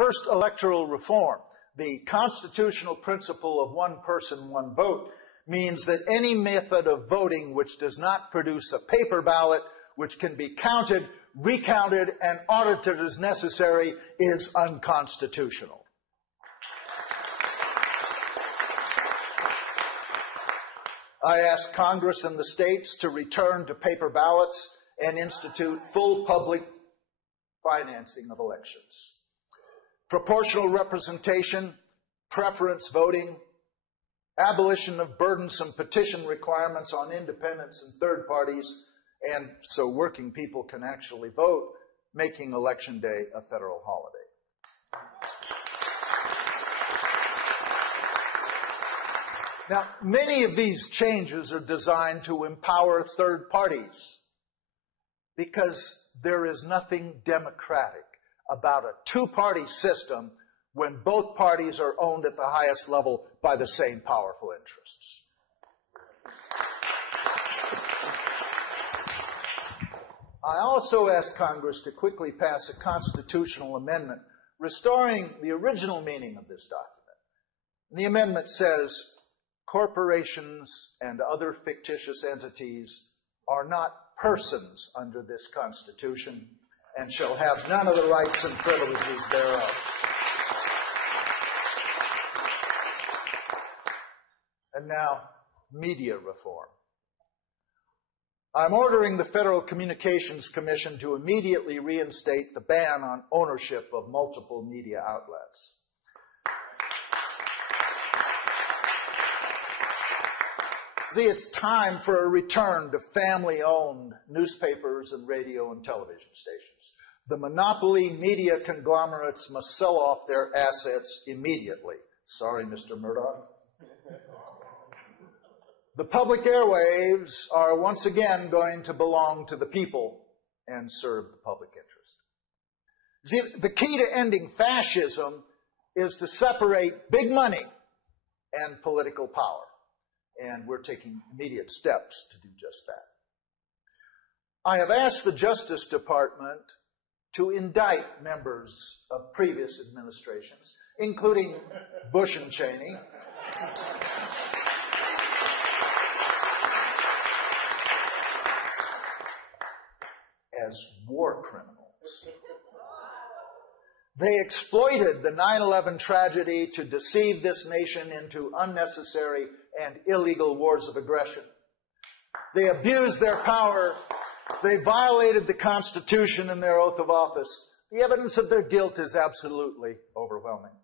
First, electoral reform. The constitutional principle of one person, one vote means that any method of voting which does not produce a paper ballot, which can be counted, recounted, and audited as necessary, is unconstitutional. I ask Congress and the states to return to paper ballots and institute full public financing of elections. Proportional representation, preference voting, abolition of burdensome petition requirements on independents and third parties, and so working people can actually vote, making Election Day a federal holiday. Now, many of these changes are designed to empower third parties because there is nothing democratic about a two-party system when both parties are owned at the highest level by the same powerful interests. I also asked Congress to quickly pass a constitutional amendment restoring the original meaning of this document. The amendment says, corporations and other fictitious entities are not persons under this Constitution and shall have none of the rights and privileges thereof. And now, media reform. I'm ordering the Federal Communications Commission to immediately reinstate the ban on ownership of multiple media outlets. See, it's time for a return to family-owned newspapers and radio and television stations. The monopoly media conglomerates must sell off their assets immediately. Sorry, Mr. Murdoch. The public airwaves are once again going to belong to the people and serve the public interest. See, the key to ending fascism is to separate big money and political power. And we're taking immediate steps to do just that. I have asked the Justice Department to indict members of previous administrations, including Bush and Cheney, as war criminals. They exploited the 9/11 tragedy to deceive this nation into unnecessary and illegal wars of aggression. They abused their power. They violated the Constitution in their oath of office. The evidence of their guilt is absolutely overwhelming.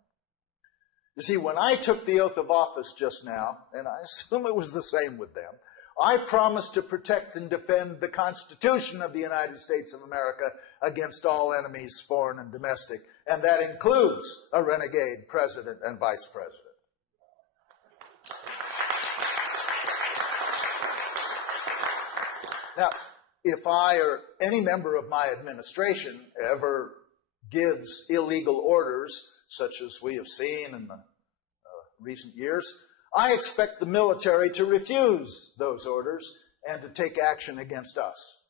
You see, when I took the oath of office just now, and I assume it was the same with them, I promised to protect and defend the Constitution of the United States of America against all enemies, foreign and domestic, and that includes a renegade president and vice president. Now, if I or any member of my administration ever gives illegal orders, such as we have seen in the recent years, I expect the military to refuse those orders and to take action against us.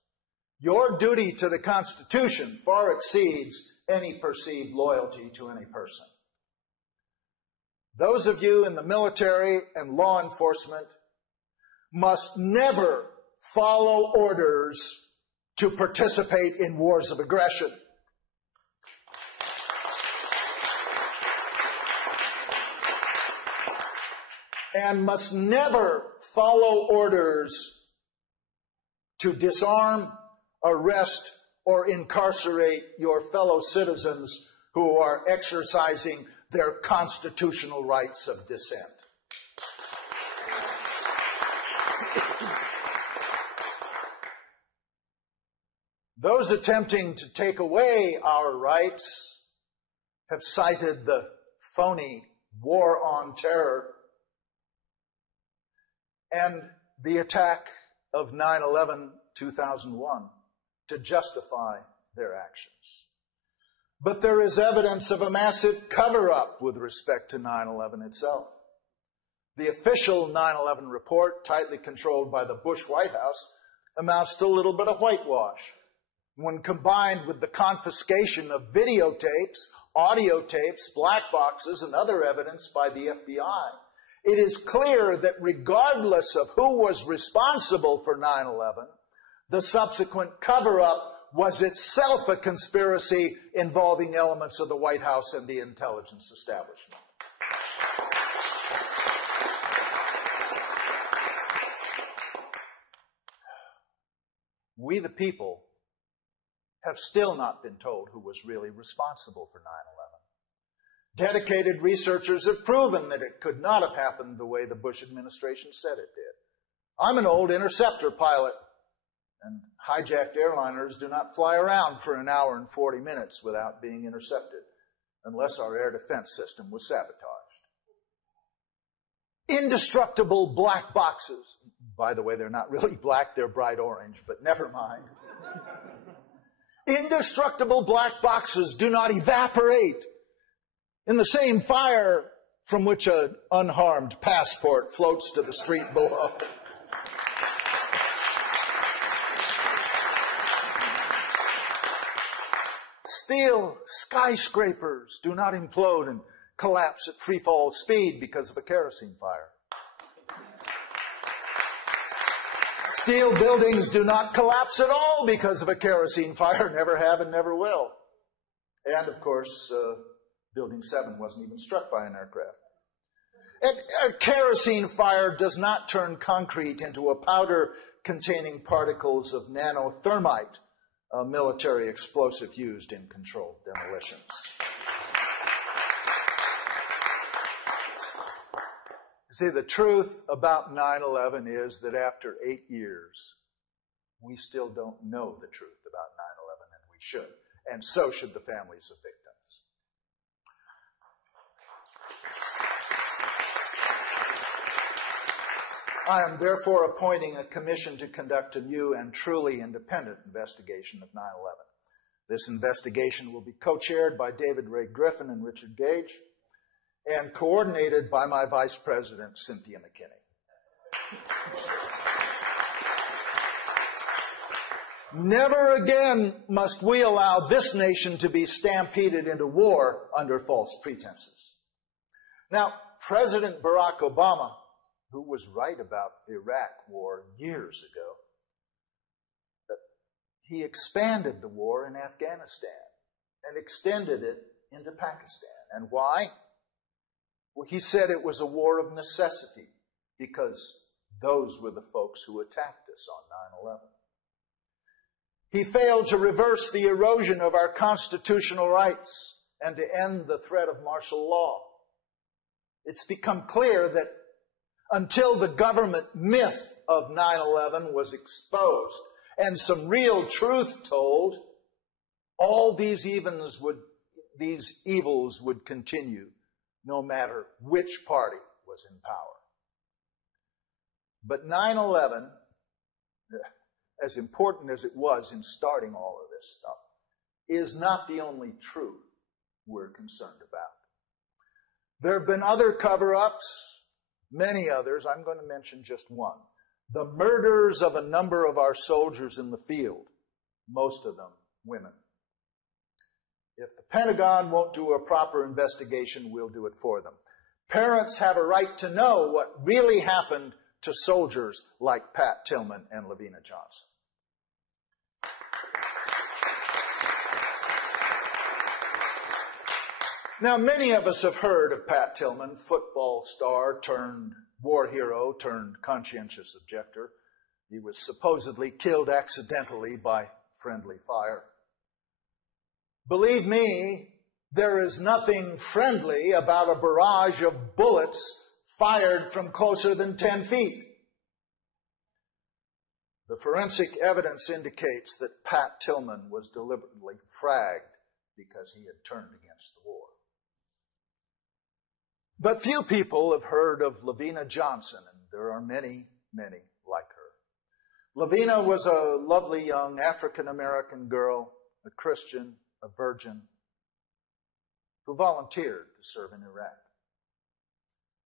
Your duty to the Constitution far exceeds any perceived loyalty to any person. Those of you in the military and law enforcement must never follow orders to participate in wars of aggression. And must never follow orders to disarm, arrest, or incarcerate your fellow citizens who are exercising their constitutional rights of dissent. Those attempting to take away our rights have cited the phony war on terror and the attack of 9/11/2001 to justify their actions. But there is evidence of a massive cover-up with respect to 9/11 itself. The official 9/11 report, tightly controlled by the Bush White House, amounts to a little bit of whitewash. When combined with the confiscation of videotapes, audio tapes, black boxes, and other evidence by the FBI, it is clear that regardless of who was responsible for 9/11, the subsequent cover-up was itself a conspiracy involving elements of the White House and the intelligence establishment. We, the people, have still not been told who was really responsible for 9/11. Dedicated researchers have proven that it could not have happened the way the Bush administration said it did. I'm an old interceptor pilot, and hijacked airliners do not fly around for an hour and 40 minutes without being intercepted, unless our air defense system was sabotaged. Indestructible black boxes. By the way, they're not really black, they're bright orange, but never mind. Indestructible black boxes do not evaporate in the same fire from which an unharmed passport floats to the street below. Steel skyscrapers do not implode and collapse at free fall speed because of a kerosene fire. Steel buildings do not collapse at all because of a kerosene fire, never have and never will. And, of course, Building 7 wasn't even struck by an aircraft. A kerosene fire does not turn concrete into a powder containing particles of nanothermite, a military explosive used in controlled demolitions. See, the truth about 9/11 is that after 8 years, we still don't know the truth about 9/11, and we should. And so should the families of victims. I am therefore appointing a commission to conduct a new and truly independent investigation of 9/11. This investigation will be co-chaired by David Ray Griffin and Richard Gage, and coordinated by my Vice President, Cynthia McKinney. Never again must we allow this nation to be stampeded into war under false pretenses. Now, President Barack Obama, who was right about the Iraq war years ago, he expanded the war in Afghanistan and extended it into Pakistan. And why? Well, he said it was a war of necessity because those were the folks who attacked us on 9/11. He failed to reverse the erosion of our constitutional rights and to end the threat of martial law. It's become clear that until the government myth of 9/11 was exposed and some real truth told, all these evils would continue, no matter which party was in power. But 9/11, as important as it was in starting all of this stuff, is not the only truth we're concerned about. There have been other cover-ups, many others. I'm going to mention just one. The murders of a number of our soldiers in the field, most of them women. If the Pentagon won't do a proper investigation, we'll do it for them. Parents have a right to know what really happened to soldiers like Pat Tillman and Lavina Johnson. Now, many of us have heard of Pat Tillman, football star turned war hero turned conscientious objector. He was supposedly killed accidentally by friendly fire. Believe me, there is nothing friendly about a barrage of bullets fired from closer than 10 feet. The forensic evidence indicates that Pat Tillman was deliberately fragged because he had turned against the war. But few people have heard of Lavina Johnson, and there are many, many like her. Lavina was a lovely young African-American girl, a Christian, a virgin, who volunteered to serve in Iraq.